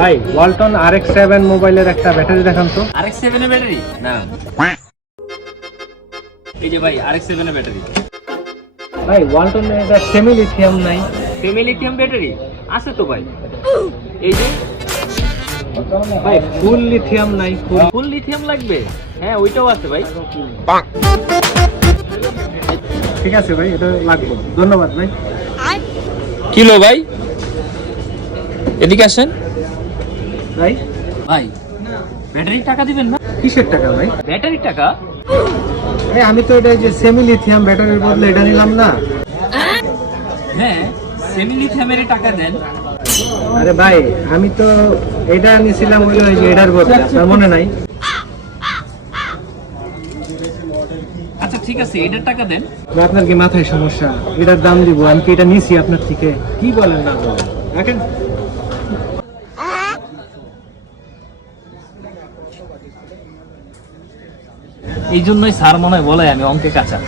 ভাই ওয়ালটন RX7 মোবাইলের একটা ব্যাটারি দেখান তো। RX7 এর ব্যাটারি না, এই যে ভাই RX7 এর ব্যাটারি। ভাই ওয়ালটনের এটা সেমি লিথিয়াম নাই? সেমি লিথিয়াম ব্যাটারি আছে তো ভাই, এই যে ভাই ফুল লিথিয়াম নাই? ফুল লিথিয়াম লাগবে, হ্যাঁ ওইটাও আছে ভাই। ঠিক আছে ভাই, এটা লাগবে, ধন্যবাদ ভাই। কিলো ভাই, এদিকে আসেন ভাই ভাই, ব্যাটারির টাকা দিবেন না? কিসের টাকা ভাই? ব্যাটারির টাকা? ভাই আমি তো এটা যে সেমি লিথিয়াম ব্যাটারির বদলে এটা নিলাম না। হ্যাঁ, সেমি লিথিয়ামের টাকা দেন। আরে ভাই আমি তো এটা নিছিলাম ওই যে এটার বদলে, আপনার মনে নাই? আচ্ছা ঠিক আছে, এটার টাকা দেন। ভাই, আপনার কি মাথায় সমস্যা? এটার দাম দিব, আমি কি এটা নিছি আপনার থেকে? কি বলেন না বলেন দেখেন। এই জন্যই স্যার মনে হয় বলে আমি অঙ্কে কাঁচা।